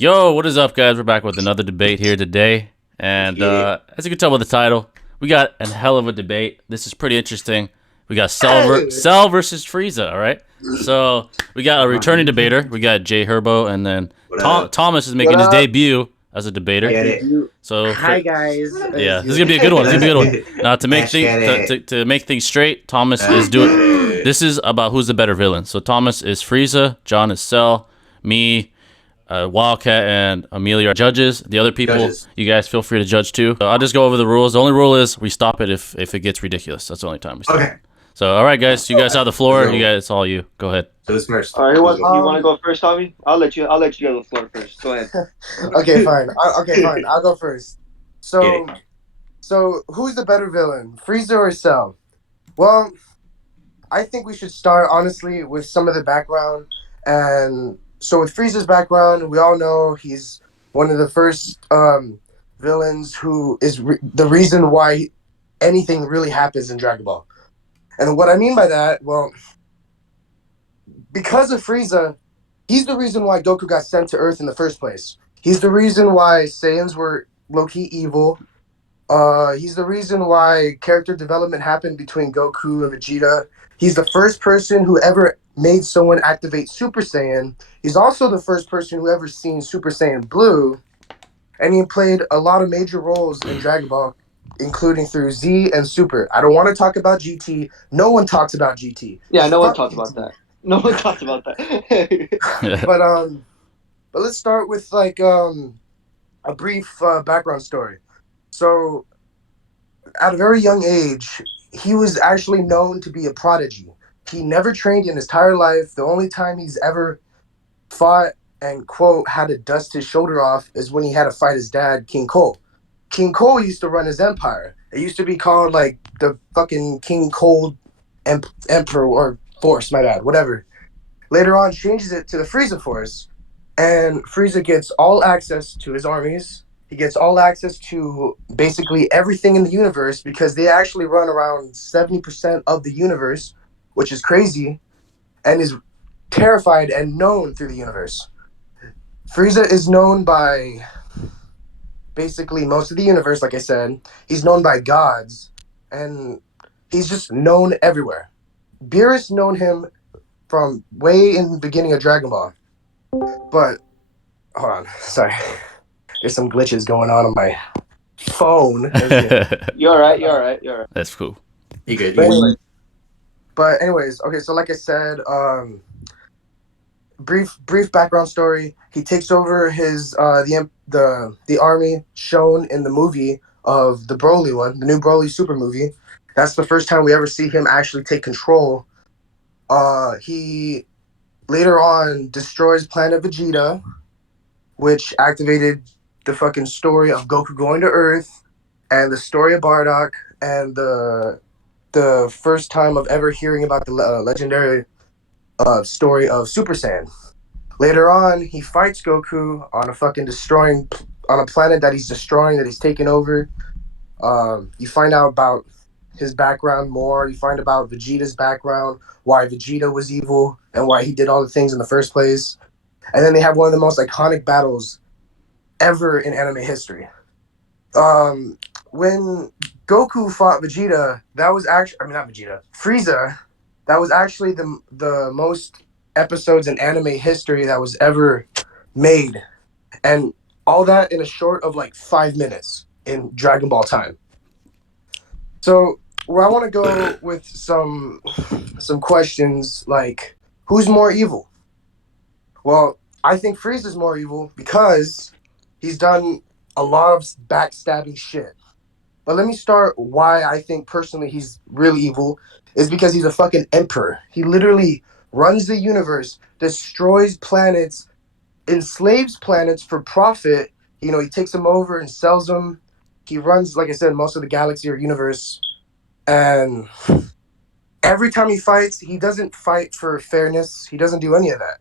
Yo, what is up, guys? We're back with another debate here today. And as you can tell by the title, we got a hell of a debate. This is pretty interesting. We got Cell versus Frieza, all right? So we got a returning debater. We got Jay Herbo, and then Thomas is making his debut as a debater. Get it. So Hi guys. yeah, this is gonna be a good one. This is gonna be a good one. Now to make things straight, Thomas is doing. This is about who's the better villain. So Thomas is Frieza, John is Cell, me, Wildcat, and Amelia are judges. The other people, you guys feel free to judge too. I'll just go over the rules. The only rule is we stop it if it gets ridiculous. That's the only time we stop. Okay. So all right, guys, you guys have the floor. You guys, it's all you. Go ahead. So this first. All right, you want to go first, Tommy? I'll let you have the floor first. Go ahead. Okay, fine. I'll go first. So who's the better villain, Frieza or Cell? Well, I think we should start honestly with some of the background. And so with Frieza's background, we all know he's one of the first villains who is the reason why anything really happens in Dragon Ball. And what I mean by that, well, because of Frieza, he's the reason why Goku got sent to Earth in the first place. He's the reason why Saiyans were low-key evil. He's the reason why character development happened between Goku and Vegeta. He's the first person who ever made someone activate Super Saiyan. He's also the first person who ever seen Super Saiyan Blue. And he played a lot of major roles in Dragon Ball, including through Z and Super. I don't want to talk about GT. No one talks about GT. Yeah, no one talks about that. No one talks about that. But let's start with like a brief background story. So, at a very young age, he was actually known to be a prodigy. He never trained in his entire life. The only time he's ever fought and, quote, had to dust his shoulder off is when he had to fight his dad, King Cole. King Cole used to run his empire. It used to be called, like, the fucking King Cole Emperor or Force, my bad, whatever. Later on, changes it to the Frieza Force, and Frieza gets all access to his armies. He gets all access to basically everything in the universe because they actually run around 70% of the universe, which is crazy, and is terrified and known through the universe. Frieza is known by basically most of the universe, like I said. He's known by gods, and he's just known everywhere. Beerus known him from way in the beginning of Dragon Ball. But, hold on, sorry. There's some glitches going on my phone. You're all right. That's cool. You good? But anyways, okay. So like I said, brief background story. He takes over his the army shown in the movie of the Broly one, the new Broly Super movie. That's the first time we ever see him actually take control. He later on destroys Planet Vegeta, which activated the fucking story of Goku going to Earth, and the story of Bardock, and the first time of ever hearing about the legendary story of Super Saiyan. Later on, he fights Goku on a planet that he's destroying, that he's taken over. You find out about his background more. You find about Vegeta's background, why Vegeta was evil, and why he did all the things in the first place. And then they have one of the most iconic battles ever in anime history. When Goku fought Vegeta, that was actually, not Vegeta, Frieza, that was actually the most episodes in anime history that was ever made. And all that in a short of like 5 minutes in Dragon Ball time. So where I want to go with some questions like, who's more evil? Well, I think Frieza's more evil because he's done a lot of backstabbing shit. But let me start why I think personally he's really evil is because he's a fucking emperor. He literally runs the universe, destroys planets, enslaves planets for profit. You know, he takes them over and sells them. He runs, like I said, most of the galaxy or universe. And every time he fights, he doesn't fight for fairness. He doesn't do any of that.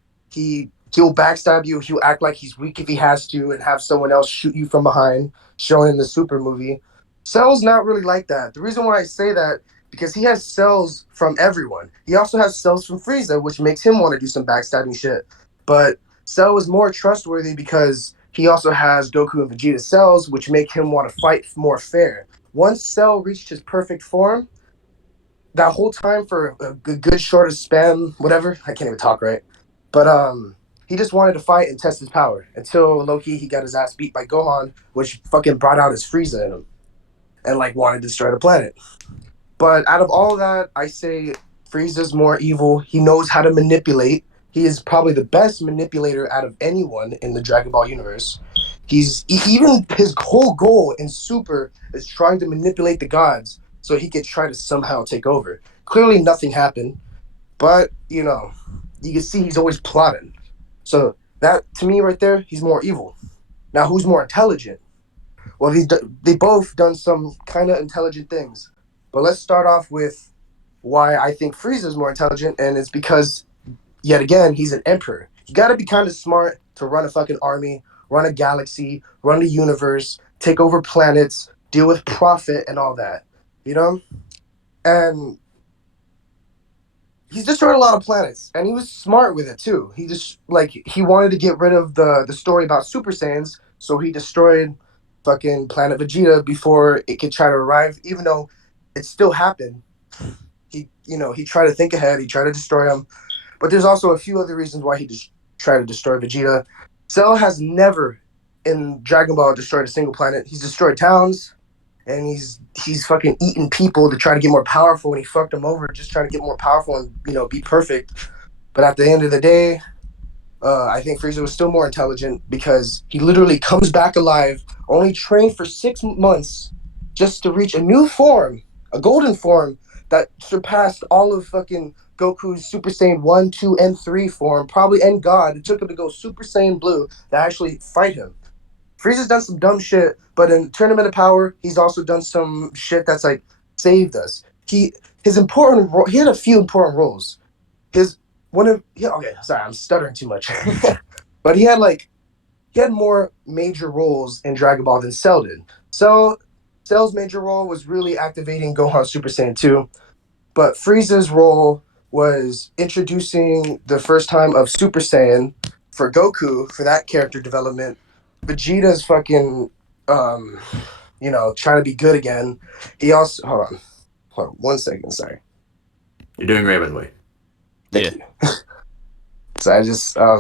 He'll backstab you. He'll act like he's weak if he has to and have someone else shoot you from behind, shown in the Super movie. Cell's not really like that. The reason why I say that, because he has cells from everyone. He also has cells from Frieza, which makes him want to do some backstabbing shit. But Cell was more trustworthy because he also has Goku and Vegeta cells, which make him want to fight more fair. Once Cell reached his perfect form, that whole time for a good short of span, whatever, I can't even talk right. But he just wanted to fight and test his power until Loki he got his ass beat by Gohan, which fucking brought out his Frieza in him and like wanted to destroy the planet. But out of all that, I say Frieza's more evil. He knows how to manipulate. He is probably the best manipulator out of anyone in the Dragon Ball universe. Even his whole goal in Super is trying to manipulate the gods so he could try to somehow take over. Clearly, nothing happened, but you know, you can see he's always plotting. So that to me, right there, he's more evil. Now, who's more intelligent? Well, they both done some kind of intelligent things. But let's start off with why I think Frieza is more intelligent, and it's because, yet again, he's an emperor. You got to be kind of smart to run a fucking army, run a galaxy, run the universe, take over planets, deal with profit and all that, you know? And he's destroyed a lot of planets, and he was smart with it too. He just he wanted to get rid of the story about Super Saiyans, so he destroyed fucking Planet Vegeta before it could try to arrive. Even though it still happened, he tried to think ahead. He tried to destroy him, but there's also a few other reasons why he just tried to destroy Vegeta. Cell has never in Dragon Ball destroyed a single planet. He's destroyed towns, and he's fucking eating people to try to get more powerful, and he fucked them over just trying to get more powerful and be perfect. But at the end of the day, I think Frieza was still more intelligent because he literally comes back alive, only trained for 6 months just to reach a new form, a golden form that surpassed all of fucking Goku's Super Saiyan 1, 2, and 3 form, probably and God. It took him to go Super Saiyan Blue to actually fight him. Frieza's done some dumb shit, but in Tournament of Power, he's also done some shit that's like saved us. He had a few important roles. His one of yeah, okay, sorry, I'm stuttering too much. But he had more major roles in Dragon Ball than Cell did. Cell's major role was really activating Gohan Super Saiyan 2, but Frieza's role was introducing the first time of Super Saiyan for Goku for that character development. Vegeta's fucking trying to be good again. He also hold on 1 second, sorry. You're doing great, by the way. Thank you. So I just I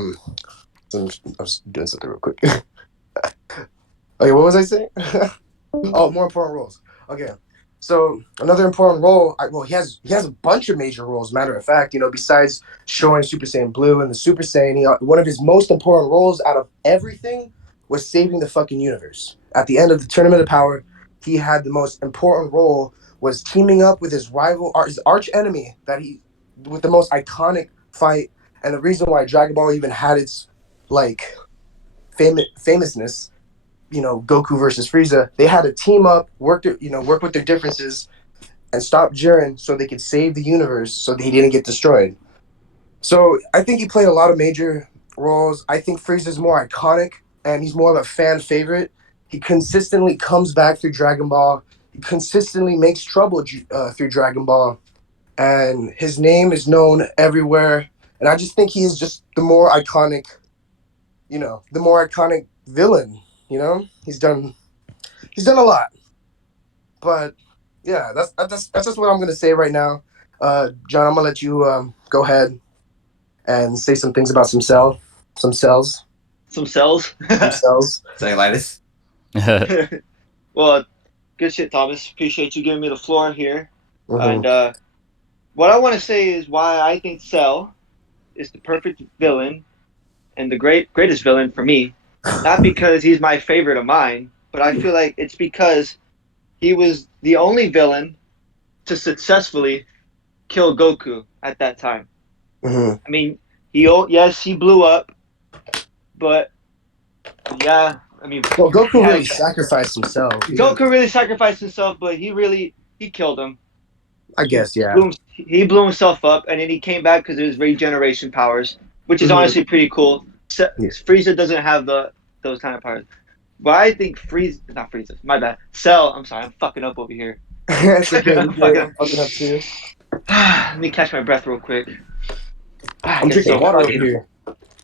was doing something real quick. Okay, what was I saying? Oh, more important roles. Okay, so another important role. He has a bunch of major roles. Matter of fact, besides showing Super Saiyan Blue and the Super Saiyan, one of his most important roles out of everything was saving the fucking universe. At the end of the Tournament of Power, he had the most important role was teaming up with his rival, his arch enemy, with the most iconic fight, and the reason why Dragon Ball even had its famousness. Goku versus Frieza. They had to team up, work with their differences, and stop Jiren so they could save the universe so they didn't get destroyed. So I think he played a lot of major roles. I think Frieza's more iconic and he's more of a fan favorite. He consistently comes back through Dragon Ball. He consistently makes trouble through Dragon Ball. And his name is known everywhere. And I just think he is just the more iconic villain. He's done a lot. But yeah, that's just what I'm gonna say right now. John, I'm gonna let you go ahead and say some things about some cells. Some cells. Some cells. Cellulitis. Well, good shit, Thomas. Appreciate you giving me the floor here. Mm-hmm. And what I want to say is why I think Cell is the perfect villain and the greatest villain for me. Not because he's my favorite of mine, but I feel like it's because he was the only villain to successfully kill Goku at that time. Mm-hmm. I mean, he blew up, but yeah, I mean, well, Goku really sacrificed himself. Goku really sacrificed himself, but he killed him. I guess, yeah. He blew himself up, and then he came back because of his regeneration powers, which is honestly pretty cool. Frieza doesn't have those kind of powers. But I think not Frieza, my bad. Cell, I'm sorry, I'm fucking up over here. It's okay. I'm fucking up too. Let me catch my breath real quick. I'm drinking water over here.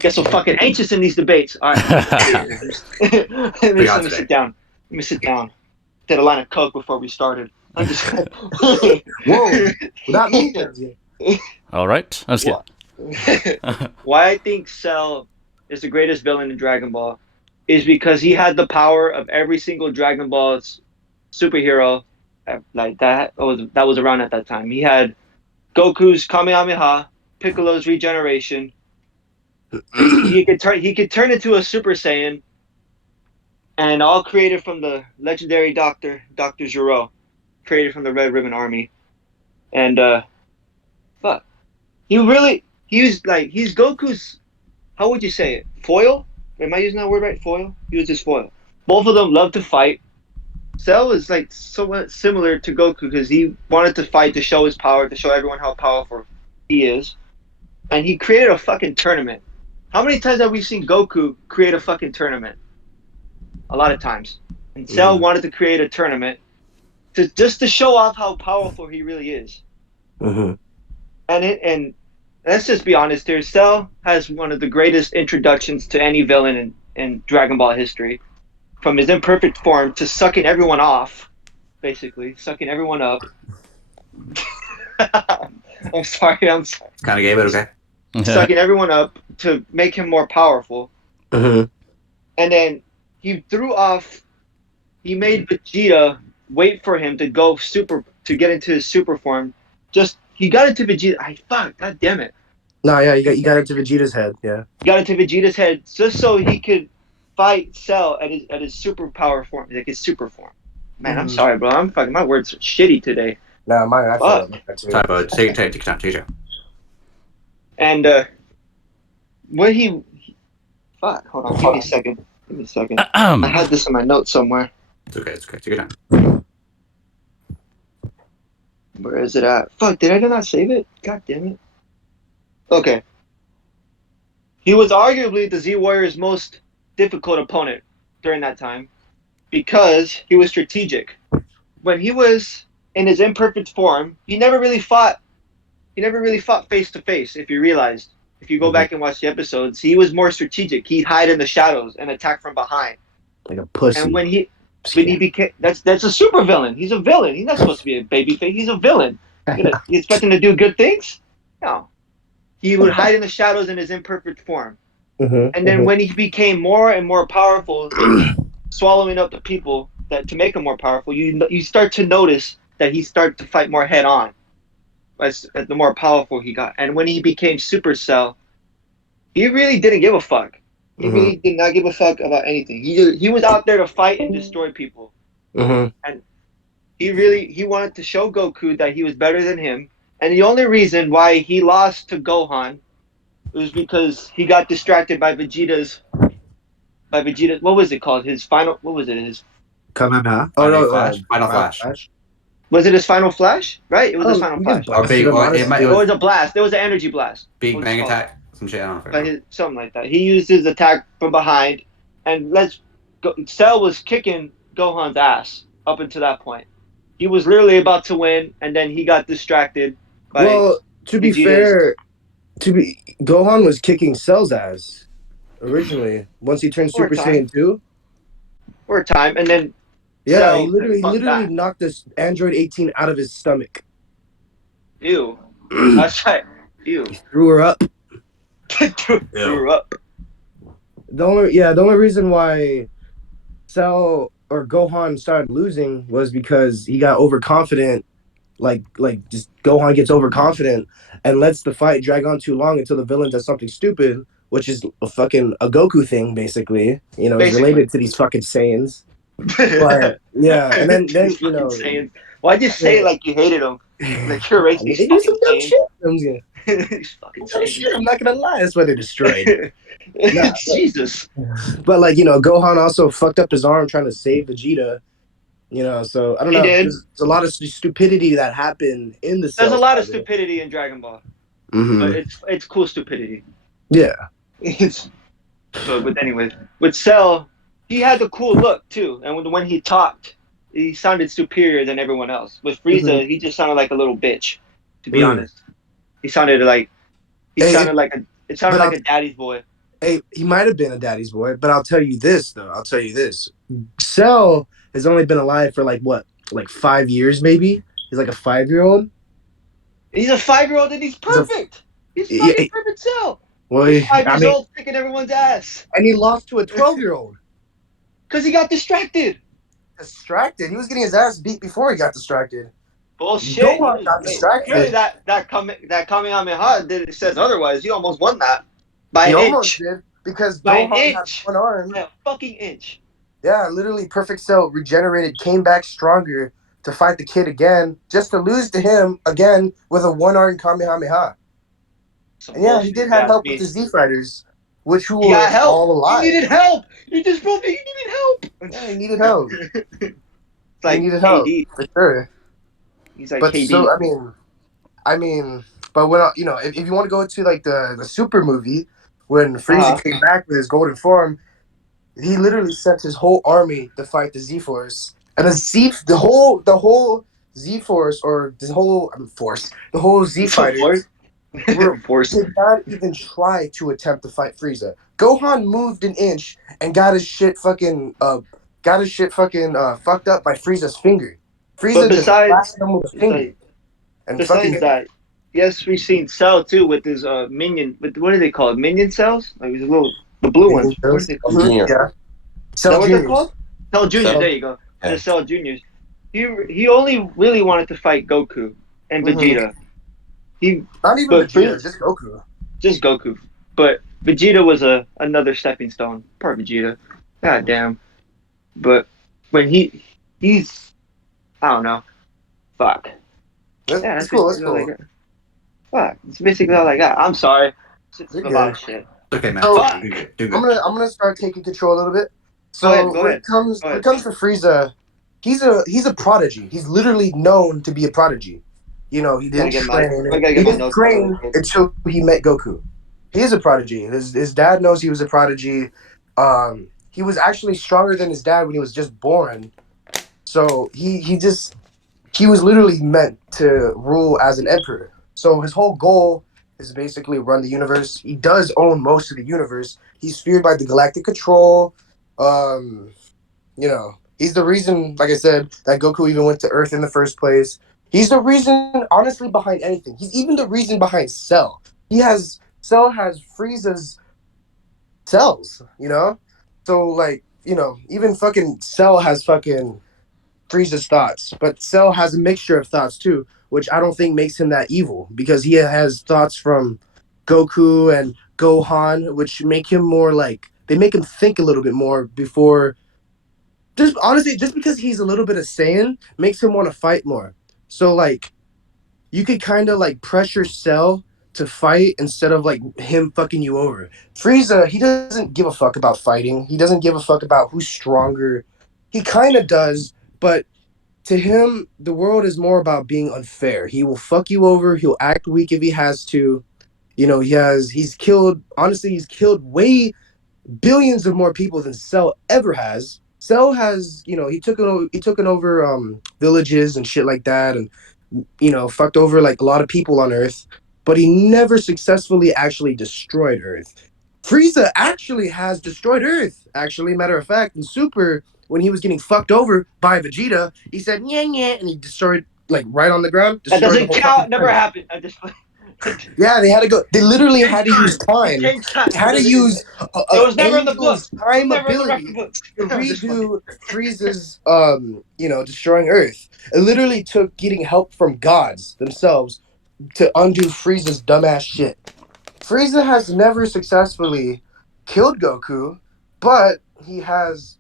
Get so fucking anxious in these debates. All right. Let me sit down. Let me sit down. Did a line of coke before we started. I'm just. Whoa. Without me. All right. I'm just kidding. Why I think Cell is the greatest villain in Dragon Ball is because he had the power of every single Dragon Ball's superhero, like that was around at that time. He had Goku's Kamehameha, Piccolo's regeneration. He could turn into a Super Saiyan, and all created from the legendary Dr. Gero, created from the Red Ribbon Army. And fuck, he's Goku's, how would you say it? Foil? Am I using that word right? Foil? He was his foil. Both of them love to fight. Cell is like somewhat similar to Goku because he wanted to fight to show his power, to show everyone how powerful he is. And he created a fucking tournament. How many times have we seen Goku create a fucking tournament? A lot of times. And Cell wanted to create a tournament just to show off how powerful he really is. Mm-hmm. And let's just be honest here. Cell has one of the greatest introductions to any villain in Dragon Ball history. From his imperfect form to sucking everyone off, basically. Sucking everyone up. I'm sorry. It's kind of gay, but okay. Sucking everyone up to make him more powerful. Mm-hmm. And then he made Vegeta wait for him to get into his super form. He got into Vegeta. God damn it. No, yeah, you got into Vegeta's head, yeah. He got into Vegeta's head just so he could fight Cell at his superpower form, like his super form. Man, I'm sorry, bro. My words are shitty today. Nah, I feel that too. Sorry, bro. Take your time. And when fuck, hold on, give me a second. I had this in my notes somewhere. It's okay. Take your time. Where is it at? Fuck, did I not save it? God damn it. Okay. He was arguably the Z Warrior's most difficult opponent during that time because he was strategic. When he was in his imperfect form, he never really fought face to face. If you go back and watch the episodes, he was more strategic. He'd hide in the shadows and attack from behind. Like a pussy. And when he became that's a super villain. He's a villain. He's not supposed to be a baby face. He's a villain. You expect him to do good things? No. He would hide in the shadows in his imperfect form. And then when he became more and more powerful, swallowing up the people to make him more powerful, you start to notice that he started to fight more head on as the more powerful he got. And when he became Super Cell, he really didn't give a fuck. He really did not give a fuck about anything. He was out there to fight and destroy people. And he wanted to show Goku that he was better than him. And the only reason why he lost to Gohan was because he got distracted by Vegeta's. What was it called? His Kamehameha. Final Flash. Was it his final flash? Right? It was his final flash. Or big, or it was a blast. There was an energy blast. Big bang attack. Some shit. I don't know. Something like that. He used his attack from behind, and Cell was kicking Gohan's ass up until that point. He was literally about to win, and then he got distracted. Well, to be fair, Gohan was kicking Cell's ass originally. Once he turned Super Saiyan 2. For a time, and then yeah, he literally knocked this Android 18 out of his stomach. Ew. That's right. Ew. He threw her up. Threw her up. The only reason why Cell or Gohan started losing was because he got overconfident. Like just Gohan gets overconfident and lets the fight drag on too long until the villain does something stupid, which is a Goku thing, basically. You know, it's related to these fucking Saiyans. But yeah, and then you know, Saiyans. Why'd you say it like you hated them? Like you're racist. They do some dumb shit. I'm not gonna lie, that's why they're destroyed. Jesus. But like, you know, Gohan also fucked up his arm trying to save Vegeta. You know, so I don't know. There's a lot of stupidity that happened in the. There's a lot of stupidity in Dragon Ball, but it's cool stupidity. Yeah. But anyway, with Cell, he had the cool look too, and when he talked, he sounded superior than everyone else. With Frieza, he just sounded like a little bitch. To be honest, he sounded like a daddy's boy. Hey, he might have been a daddy's boy, but I'll tell you this though. I'll tell you this. Cell has only been alive for like what, like 5 years maybe. He's like a 5-year-old. He's a 5-year-old and he's He's a perfect. He's yeah, fucking perfect Cell. well, He's five I years mean, old, kicking everyone's ass and he lost to a 12-year-old. because he got distracted. Distracted. He was getting his ass beat before he got distracted. Bullshit. Gohan got Apparently distracted. that Kamehameha says otherwise. He almost won that by He an almost inch. did because By an Gohan had inch. one arm. By a fucking inch. Yeah, literally, Perfect Cell regenerated, came back stronger to fight the kid again, just to lose to him again with a one-armed Kamehameha. Some And yeah, he bullshit, did if you have ask help with me. the Z Fighters, which He were got help. all He alive. needed help. You just proved that he needed help. Yeah, he needed help. It's He like needed help KD. for sure. He's like But KD. so I mean, but when if you want to go to like the Super movie when Frieza came back with his golden form, he literally sent his whole army to fight the Z Force, and the whole Z Force or the whole force, the whole Z Fighters Force. did not even try to attempt to fight Frieza. Gohan moved an inch and got his shit fucking fucked up by Frieza's finger. But Frieza just besides, blasted him with a finger like, and besides fucking that, yes, we've seen Cell too with his minion. With what are they called? Minion cells? Like his little the blue ones. What are they called? Junior. Yeah. Is Cell that what they're Juniors. called? Cell Juniors. Cell- There you go. Yeah. The Cell Juniors. He only really wanted to fight Goku and Vegeta. He Not even but Vegeta, Frieza, just Goku. just Goku. But Vegeta was another stepping stone. Poor Vegeta. God damn. But when he's I don't know. Fuck. That's cool. That's basically all I cool. got. Fuck. It's basically all I got. I'm sorry. It's You're a lot good. of shit. Okay, man. So, Do good. Do good. I'm gonna start taking control a little bit. So Go ahead. when it comes to Frieza, he's a prodigy. He's literally known to be a prodigy. You know, he Gotta didn't get my train. I gotta He get my didn't notes down really train quick. until he met Goku. He is a prodigy. His dad knows he was a prodigy. He was actually stronger than his dad when he was just born. So he was literally meant to rule as an emperor. So his whole goal is basically run the universe. He does own most of the universe. He's feared by the Galactic Control. Um, he's the reason, like I said, that Goku even went to Earth in the first place. He's the reason, honestly, behind anything. He's even the reason behind Cell. Cell has Frieza's cells, So like, even fucking Cell has fucking Frieza's thoughts, but Cell has a mixture of thoughts too, which I don't think makes him that evil because he has thoughts from Goku and Gohan, which make him more like they make him think a little bit more before. Just honestly, just because he's a little bit of Saiyan makes him want to fight more. So like, you could kind of like pressure Cell to fight instead of like him fucking you over. Frieza, he doesn't give a fuck about fighting. He doesn't give a fuck about who's stronger. He kind of does, but to him, the world is more about being unfair. He will fuck you over. He'll act weak if he has to. He's killed way billions of more people than Cell ever has. Cell has, he took over villages and shit like that, and fucked over like a lot of people on Earth, but he never successfully actually destroyed Earth. Frieza actually has destroyed Earth. Actually, matter of fact, in Super, when he was getting fucked over by Vegeta, he said "yeah yeah" and he destroyed like right on the ground. That Destroyed the doesn't whole count. fucking Never planet. happened. I just Yeah, they had to go. They literally had to use time. It takes time. They had to use It was never in the book. angel's time Never in the ability record books. to I'm just fucking- redo Frieza's, destroying Earth. It literally took getting help from gods themselves to undo Frieza's dumbass shit. Frieza has never successfully killed Goku, but he has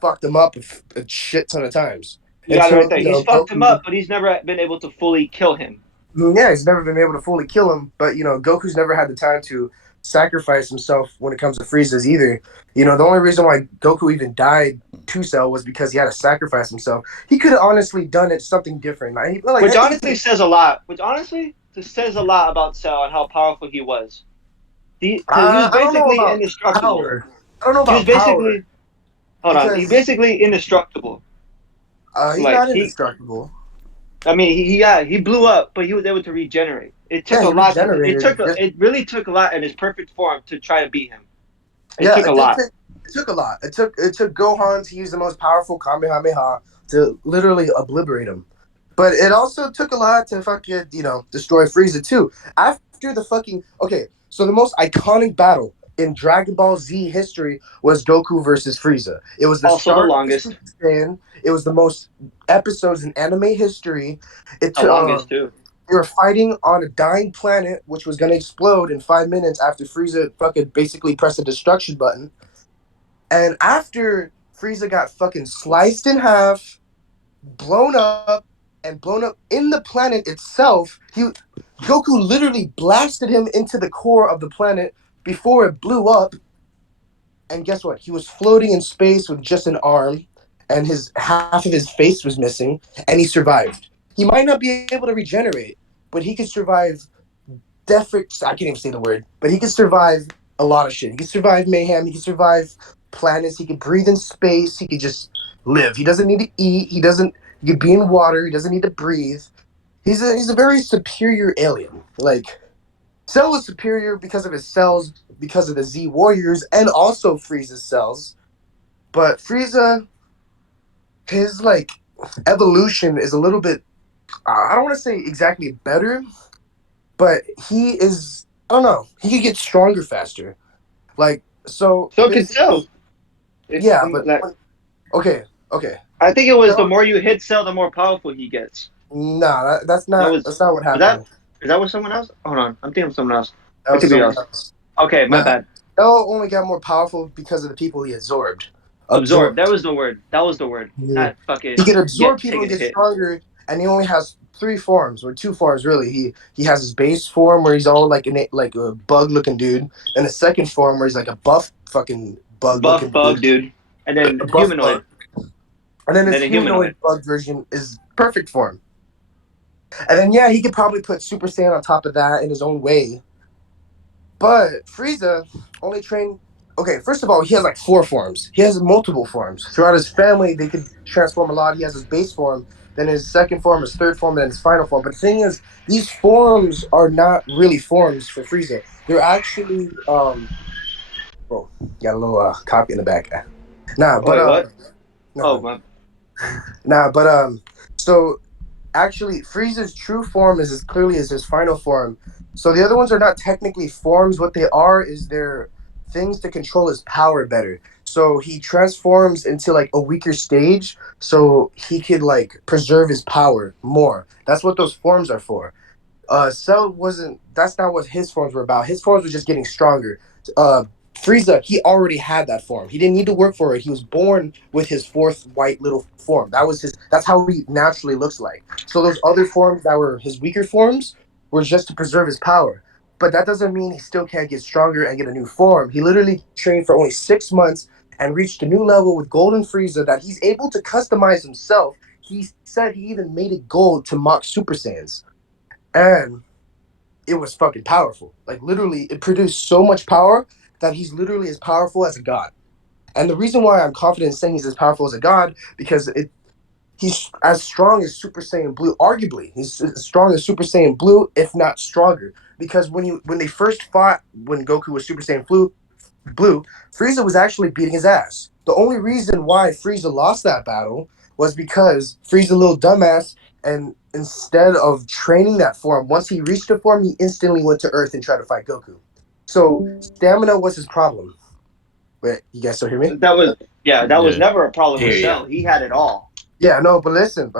fucked him up a shit ton of times. You got it right there. Until, He's fucked him Goku- up, but he's never been able to fully kill him. Yeah, he's never been able to fully kill him, but Goku's never had the time to sacrifice himself when it comes to Frieza's either. The only reason why Goku even died to Cell was because he had to sacrifice himself. He could have honestly done it something different. Which honestly says a lot. Which honestly says a lot about Cell and how powerful he was. He was basically indestructible. Power. I don't know about He was basically power. hold on. He's basically indestructible. He's not indestructible. I mean, he blew up, but he was able to regenerate. It took a lot. It really took a lot in his perfect form to try to beat him. It took a lot. It took a lot. It took Gohan to use the most powerful Kamehameha to literally obliterate him. But it also took a lot to fucking, destroy Frieza too. After the fucking so the most iconic battle in Dragon Ball Z history was Goku versus Frieza. It was the Also the start of the longest. Super Saiyan. It was the most episodes in anime history. It The longest too. They were fighting on a dying planet, which was gonna explode in 5 minutes after Frieza fucking basically pressed the destruction button. And after Frieza got fucking sliced in half, blown up, and blown up in the planet itself, Goku literally blasted him into the core of the planet before it blew up. And guess what? He was floating in space with just an arm, and his half of his face was missing, and he survived. He might not be able to regenerate, but he could survive I can't even say the word, but he could survive a lot of shit. He could survive mayhem. He could survive planets. He could breathe in space. He could just live. He doesn't need to eat. He could be in water. He doesn't need to breathe. He's a very superior alien. Like Cell was superior because of his cells, because of the Z Warriors, and also Frieza's cells. But Frieza, his evolution is a little bit. I don't want to say exactly better, but he is. I don't know. He could get stronger faster. So Can Cell. Yeah, but okay. I think it was the Cell, more you hit Cell, the more powerful he gets. nah, that's not. That's not what happened. Is that with someone else? Hold on, I'm thinking of someone else. That It was could be someone else. else. Okay, my Nah, bad. Cell only got more powerful because of the people he absorbed. Absorb. That was the word. Yeah. Not He fucking can absorb people and taking a get hit. stronger, and he only has 3 forms or 2 forms really. He has his base form where he's all like a bug looking dude, and the second form where he's like a buff fucking bug Buff looking bug, dude, dude. And then a buff humanoid. bug, and then And his then a humanoid. humanoid bug version is perfect form. And then yeah, he could probably put Super Saiyan on top of that in his own way. But Frieza only trained. Okay, first of all, he has like 4 forms. He has multiple forms. Throughout his family, they could transform a lot. He has his base form, then his second form, his third form, and then his final form. But the thing is, these forms are not really forms for Frieza. They're actually oh, got a little copy in the back. Nah, but Wait, what? Oh, no, my. nah, but so actually, Frieza's true form is as clearly as his final form. So the other ones are not technically forms. What they are is they're things to control his power better. So he transforms into like a weaker stage, so he could like preserve his power more. That's what those forms are for. Cell wasn't. That's not what his forms were about. His forms were just getting stronger. Uh, Frieza, he already had that form. He didn't need to work for it. He was born with his fourth white little form. That was his. That's how he naturally looks like. So those other forms that were his weaker forms were just to preserve his power. But that doesn't mean he still can't get stronger and get a new form. He literally trained for only 6 months and reached a new level with Golden Frieza that he's able to customize himself. He said he even made it gold to mock Super Saiyans. And it was fucking powerful. Like literally, it produced so much power that he's literally as powerful as a god. And the reason why I'm confident in saying he's as powerful as a god because he's as strong as Super Saiyan Blue. Arguably, he's as strong as Super Saiyan Blue, if not stronger. Because when they first fought, when Goku was Super Saiyan Blue, Frieza was actually beating his ass. The only reason why Frieza lost that battle was because Frieza, little dumbass, and instead of training that form, once he reached the form, he instantly went to Earth and tried to fight Goku. So stamina was his problem. Wait, you guys still hear me? That was that was Yeah. never a problem with Yeah. Cell. He had it all. Yeah, no, but listen.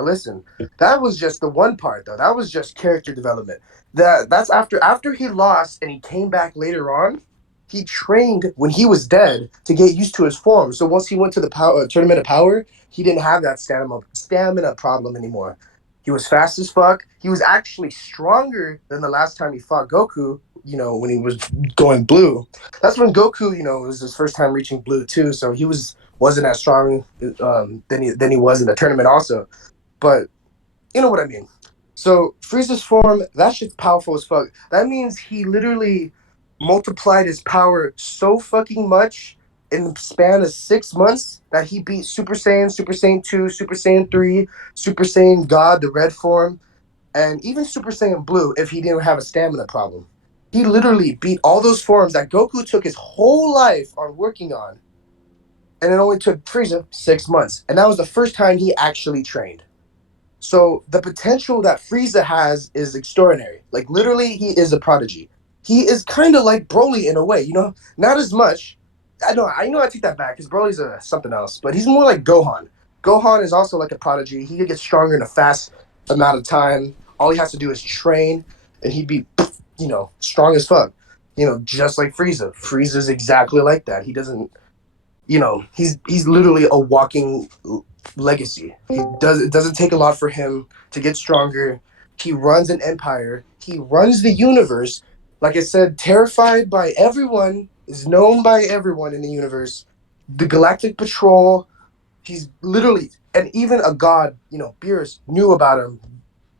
That was just the one part though. That was just character development. That's after he lost and he came back later on. He trained when he was dead to get used to his form. So once he went to the tournament of power, he didn't have that stamina problem anymore. He was fast as fuck. He was actually stronger than the last time he fought Goku. When he was going blue. That's when Goku, it was his first time reaching blue too. So he wasn't as strong than he was in the tournament also. But you know what I mean. So Frieza's form, that shit's powerful as fuck. That means he literally multiplied his power so fucking much in the span of 6 months that he beat Super Saiyan, Super Saiyan 2, Super Saiyan 3, Super Saiyan God, the red form, and even Super Saiyan Blue if he didn't have a stamina problem. He literally beat all those forms that Goku took his whole life on working on, and it only took Frieza 6 months. And that was the first time he actually trained. So the potential that Frieza has is extraordinary. Like literally, he is a prodigy. He is kind of like Broly in a way, not as much. I know I take that back because Broly's something else, but he's more like Gohan. Gohan is also like a prodigy. He could get stronger in a fast amount of time. All he has to do is train, and he'd be, strong as fuck. Just like Frieza. Frieza's exactly like that. He doesn't, he's literally a walking legacy. It doesn't take a lot for him to get stronger. He runs an empire. He runs the universe. Like I said, terrified by everyone, is known by everyone in the universe. The Galactic Patrol, he's literally, and even a god, Beerus knew about him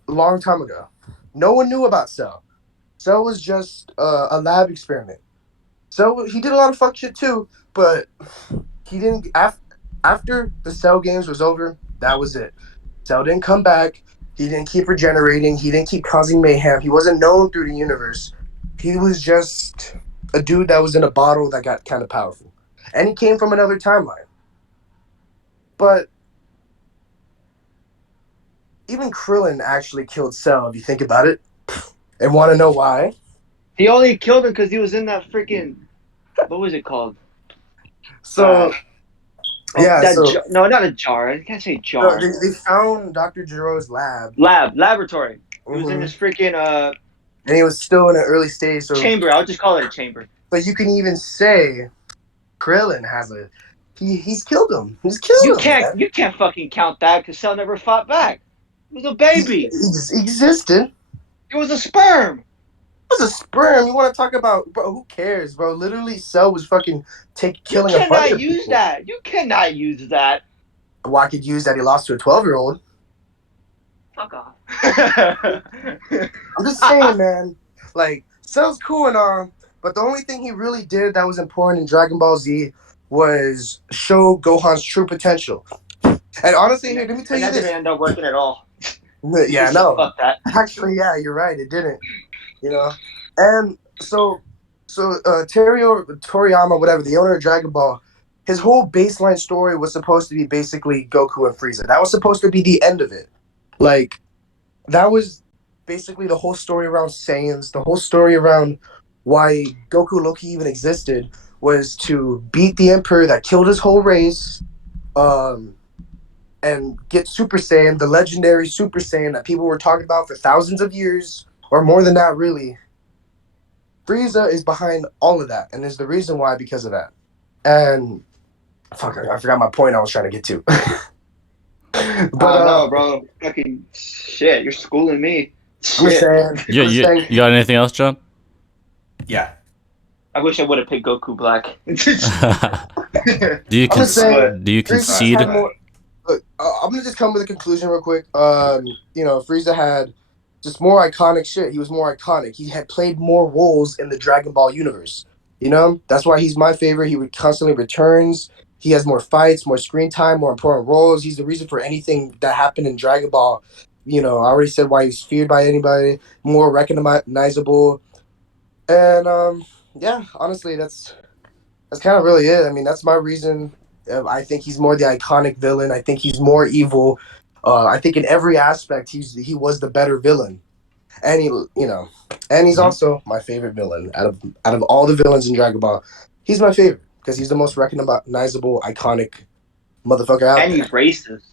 a long time ago. No one knew about Cell. Cell was just a lab experiment. So he did a lot of fuck shit too, but he didn't. After the Cell games was over, that was it. Cell didn't come back. He didn't keep regenerating. He didn't keep causing mayhem. He wasn't known through the universe. He was just a dude that was in a bottle that got kind of powerful, and he came from another timeline. But even Krillin actually killed Cell, if you think about it, and want to know why. He only killed him because he was in that freaking, what was it called? So, no, not a jar. I can't say jar. So they found Dr. Jiro's laboratory. It was in this freaking and he was still in an early stage. So chamber. I'll just call it a chamber. But you can even say Krillin has he's killed him. He's killed him. You can't fucking count that because Cell never fought back. He was a baby. He existed. It was a sperm. It was a sperm. You want to talk about, bro? Who cares, bro? Literally, Cell was fucking killing a bunch of people. You cannot use that. You cannot use that. Well, I could use that he lost to a 12-year-old. Fuck off. I'm just saying, man. Like, Cell's cool and all, but the only thing he really did that was important in Dragon Ball Z was show Gohan's true potential. And honestly, here, let me tell you this. That didn't end up working at all. Yeah, no. Fuck that. Actually, yeah, you're right. It didn't. And so Toriyama, whatever, the owner of Dragon Ball, his whole baseline story was supposed to be basically Goku and Frieza. That was supposed to be the end of it. Like, that was basically the whole story around Saiyans, the whole story around why Goku Loki even existed was to beat the Emperor that killed his whole race, and get Super Saiyan, the legendary Super Saiyan that people were talking about for thousands of years, or more than that, really. Frieza is behind all of that, and there's the reason why because of that. And fuck, I forgot my point I was trying to get to. But no, bro, fucking shit, you're schooling me. Shit. You got anything else, John? Yeah. I wish I would have picked Goku Black. Do you concede? Look, I'm gonna just come with a conclusion real quick. Frieza had just more iconic shit. He was more iconic. He had played more roles in the Dragon Ball universe. That's why he's my favorite. He constantly returns. He has more fights, more screen time, more important roles. He's the reason for anything that happened in Dragon Ball. I already said why he's feared by anybody, more recognizable. And yeah, honestly, that's kind of really it. I mean, that's my reason. I think he's more the iconic villain. I think he's more evil. I think in every aspect he was the better villain, and he's also my favorite villain out of all the villains in Dragon Ball. He's my favorite because he's the most recognizable, iconic motherfucker out there. And he's racist.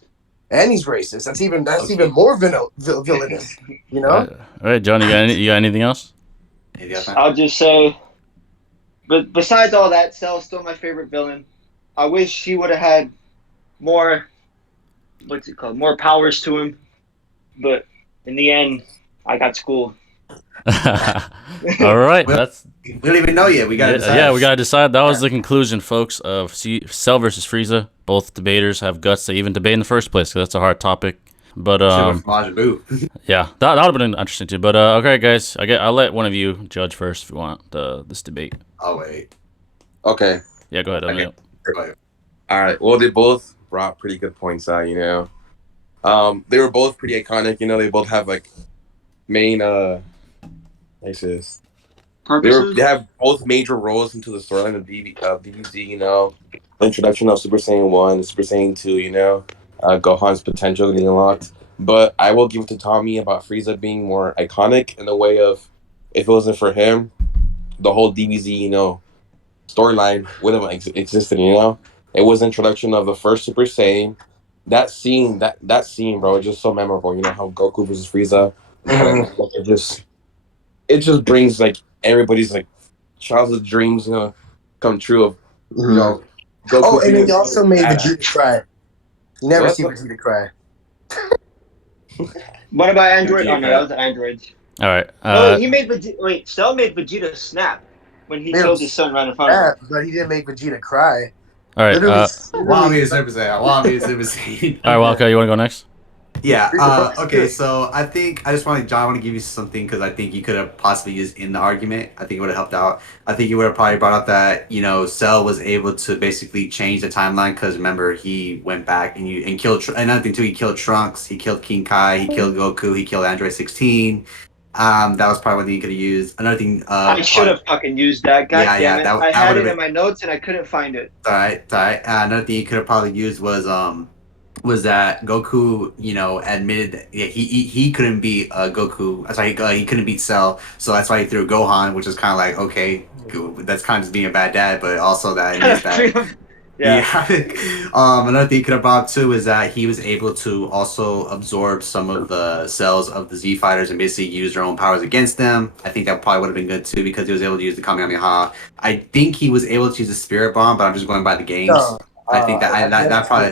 And he's racist. That's even more villainous. All right, John, you got anything else? I'll just say, but besides all that, Cell's still my favorite villain. I wish he would have had more, more powers to him. But in the end, I got schooled. All right, we don't even know yet. We gotta decide. Yeah, we gotta decide. That was the conclusion, folks, of Cell versus Frieza. Both debaters have guts to even debate in the first place, because that's a hard topic. But yeah, that would have been interesting too. But okay, guys, I'll let one of you judge first if you want this debate. I'll wait. Okay. Yeah, go ahead. Okay. Go ahead. All right. Well, they both brought pretty good points out. They were both pretty iconic. They both have like main purposes. They have both major roles into the storyline of DBZ. You know, the introduction of Super Saiyan 1, Super Saiyan 2. You know, Gohan's potential getting unlocked. But I will give it to Tommy about Frieza being more iconic in the way of, if it wasn't for him, the whole DBZ, you know, storyline wouldn't have existed. You know, it was the introduction of the first Super Saiyan. That scene, bro, is just so memorable. You know how Goku versus Frieza, Mhm. it just brings like everybody's like childhood dreams, you know, come true of, you Mhm. know, Goku Oh, and being then he also made badass. Vegeta cry. You never What? see Vegeta cry. What about Android? Oh Vegeta no, that cry. was Androids. All right. No, he made Vegeta. Wait, Cell made Vegeta snap when he Made him killed his son right in front of snap, him. but he didn't make Vegeta cry. All right. Literally, Allow me literally to Super Saiyan. Allow me to Super Saiyan. All right, Walker, you want to go next? Yeah. Frieza, Okay. So I think I just want to, John. I want to give you something because I think you could have possibly used in the argument. I think it would have helped out. I think you would have probably brought up that Cell was able to basically change the timeline because remember he went back and killed another thing too. He killed Trunks. He killed King Kai. He killed Goku. He killed Android 16. That was probably one thing you could have used. Another thing. I should have fucking used that. God Yeah, damn yeah, it! that- I that had would've it in been- my notes and I couldn't find it. All right, all right. Another thing you could have probably used was that Goku, admitted that he couldn't beat Goku. That's why he couldn't beat Cell. So that's why he threw Gohan, which is kind of like okay, that's kind of just being a bad dad, but also that it means that. Yeah. Another thing you could have brought up too is that he was able to also absorb some of the cells of the Z fighters and basically use their own powers against them. I think that probably would have been good too because he was able to use the Kamehameha. I think he was able to use the Spirit Bomb, but I'm just going by the games. No, I think that probably.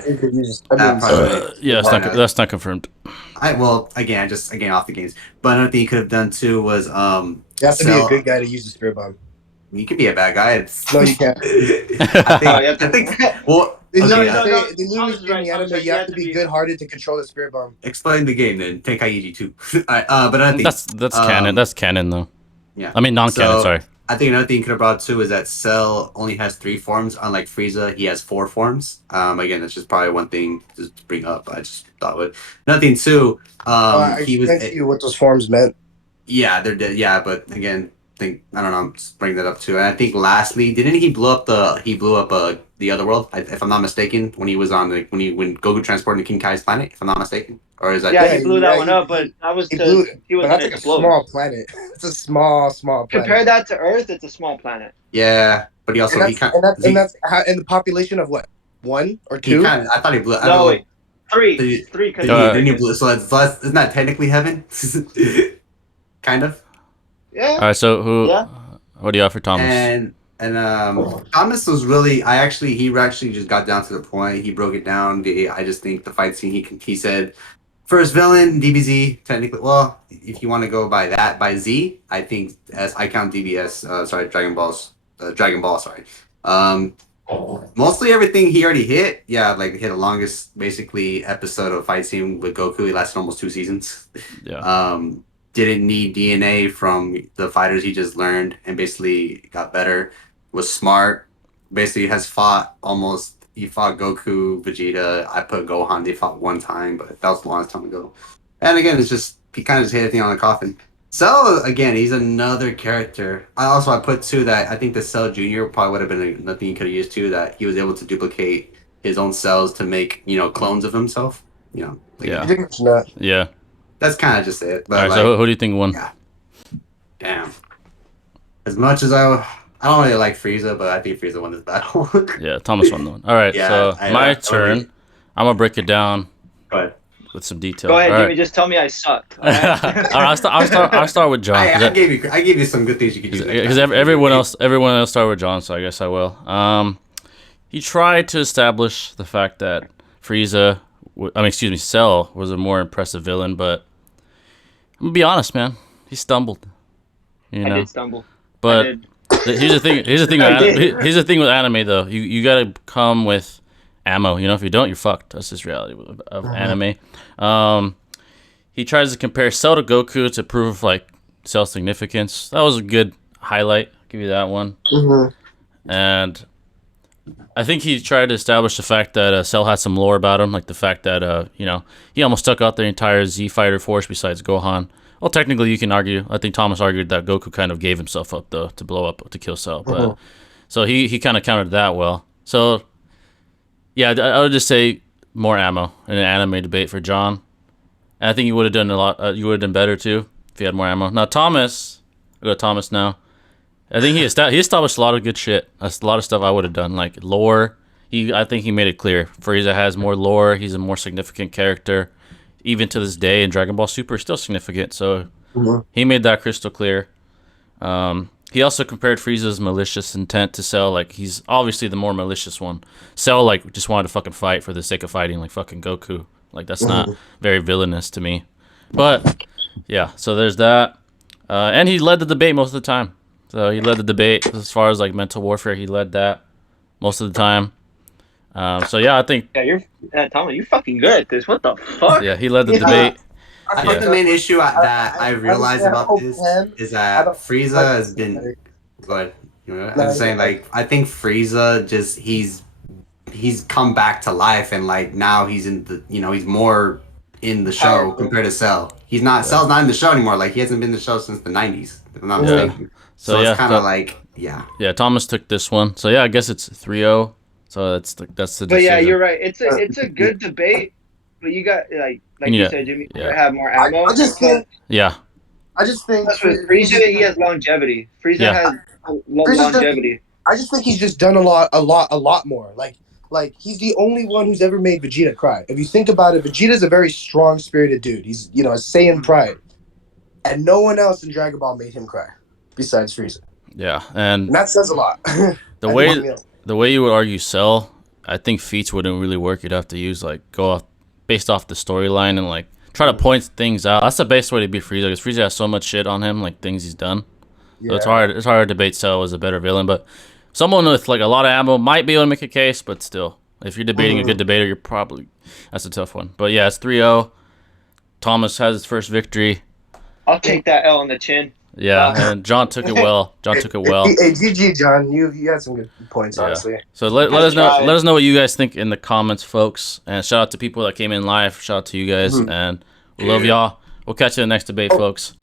Yeah, that's not confirmed. Again off the games. But another thing you could have done too was You have to be a Cell- good guy to use the Spirit Bomb. You could be a bad guy. No, you can't. I think. Well, They okay, literally no, say, no, they literally Thomas is say in right, the Thomas anime is right, you have to be good-hearted to control the Spirit Bomb. explain the game then. Tenkaichi 2. Alright, but another thing. That's canon. That's canon though. Yeah. I mean non-canon. Sorry. I think another thing you could have brought too is that Cell only has 3 forms, unlike Frieza, he has 4 forms. Again, that's just probably one thing to bring up. I just thought would. Another thing too, I he was. explained to you what those forms meant. Yeah, they're dead. Yeah, but again, I don't know. I'm just bringing that up too. And I think lastly, didn't he blow up the other world? If I'm not mistaken, when he was on when Goku transported to King Kai's planet, if I'm not mistaken, or is that? Yeah, Yeah, he blew that yeah, one he- up, but that was He blew because it, he was but gonna that's like a explode. small planet. It's a small planet. Compare that to Earth, it's a small planet. Yeah, but he also and that's how, and the population of what, 1 or 2? I thought he blew. I don't No, know. wait. Three. Did Three. Cause Then he blew. So that's isn't that technically heaven? Kind of. Yeah. All right. So who? Yeah. What do you offer, Thomas? And Thomas was really he actually just got down to the point. He broke it down. I just think the fight scene he said first villain DBZ technically. Well, if you want to go by Z, I think as I count DBS. Dragon Ball. Sorry. Mostly everything he already hit. Yeah, like hit the longest basically episode of fight scene with Goku. He lasted almost 2 seasons. Yeah. Didn't need DNA from the fighters he just learned and basically got better. Was smart. Basically he fought Goku, Vegeta. I put Gohan. They fought one time, but that was the longest time ago. And again, it's just he kind of just hit everything on the coffin. Cell again, he's another character. I put too that I think the Cell Junior probably would have been another thing you could have used too. That he was able to duplicate his own cells to make clones of himself. Yeah. You didn't mention that. Yeah. That's kind of just it. But All right. So who do you think won? Yeah. Damn. As much as I don't really like Frieza, but I think Frieza won this battle. Yeah. Thomas won the one. All right. Yeah, so my turn. really- I'm gonna break it down But with some detail. Go ahead, All Jimmy. right. Just tell me I sucked. All right. I'll start with John. I gave you some good things you could use. Because everyone else started with John, so I guess I will. He tried to establish the fact that Cell was a more impressive villain, but I'm gonna be honest, man. He stumbled. I did stumble. But I did. here's the thing. Here's the thing. I did. Here's the thing with anime, though. You gotta come with ammo. If you don't, you're fucked. That's just reality of anime. He tries to compare Cell to Goku to prove Cell's significance. That was a good highlight. I'll give you that one. Mm-hmm. And I think he tried to establish the fact that Cell had some lore about him, like the fact that he almost took out the entire Z fighter force besides Gohan Well, technically, you can argue. I think Thomas argued that Goku kind of gave himself up though to blow up to kill Cell, but so he kind of countered that well. So yeah, I would just say more ammo in an anime debate for John. And I think you would have done a lot. You would have done better too if you had more ammo. Now Thomas, I go to Thomas now. I think he established a lot of good shit. That's a lot of stuff I would have done, like lore. I think he made it clear. Frieza has more lore. He's a more significant character. Even to this day in Dragon Ball Super is still significant. So he made that crystal clear. He also compared Frieza's malicious intent to Cell. Like, he's obviously the more malicious one. Cell, like, just wanted to fucking fight for the sake of fighting, like fucking Goku. Like, that's not very villainous to me. But, yeah, so there's that. And he led the debate most of the time. So he led the debate as far as, like, mental warfare. He led that most of the time. So, yeah, I think... Yeah, Tommy, you're fucking good at this. What the fuck? Yeah, he led the debate. I think the main issue that I realized about this is that Frieza has been. Go ahead. I'm saying, like, I think Frieza just he's come back to life, and like now he's in the he's more in the show compared to Cell. He's not Cell's not in the show anymore. Like, he hasn't been in the show since the 90s. If I'm not mistaken. So it's kind of like Yeah, Thomas took this one. So yeah, I guess it's 3-0. So that's the decision. But yeah, you're right. It's a good debate, but you got like you said, Jimmy, you have more ammo. I just think Plus with Frieza, he has longevity. Frieza has longevity. I just think he's just done a lot more. Like he's the only one who's ever made Vegeta cry. If you think about it, Vegeta's a very strong-spirited dude. He's a Saiyan pride, and no one else in Dragon Ball made him cry besides Frieza. Yeah, and that says a lot. The way you would argue Cell, I think feats wouldn't really work. You'd have to use go off based off the storyline and like try to point things out. That's the best way to beat Frieza, because Frieza has so much shit on him, like things he's done. Yeah. So it's hard. It's hard to debate Cell as a better villain, but someone with like a lot of ammo might be able to make a case. But still, if you're debating a good debater, you're probably that's a tough one. But yeah, it's 3-0. Thomas has his first victory. I'll take that L on the chin. Yeah, and John took it well. Hey, GG, John. You had some good points, honestly. So let us know. Let us know what you guys think in the comments, folks. And shout out to people that came in live. Shout out to you guys, and we love y'all. We'll catch you in the next debate, folks.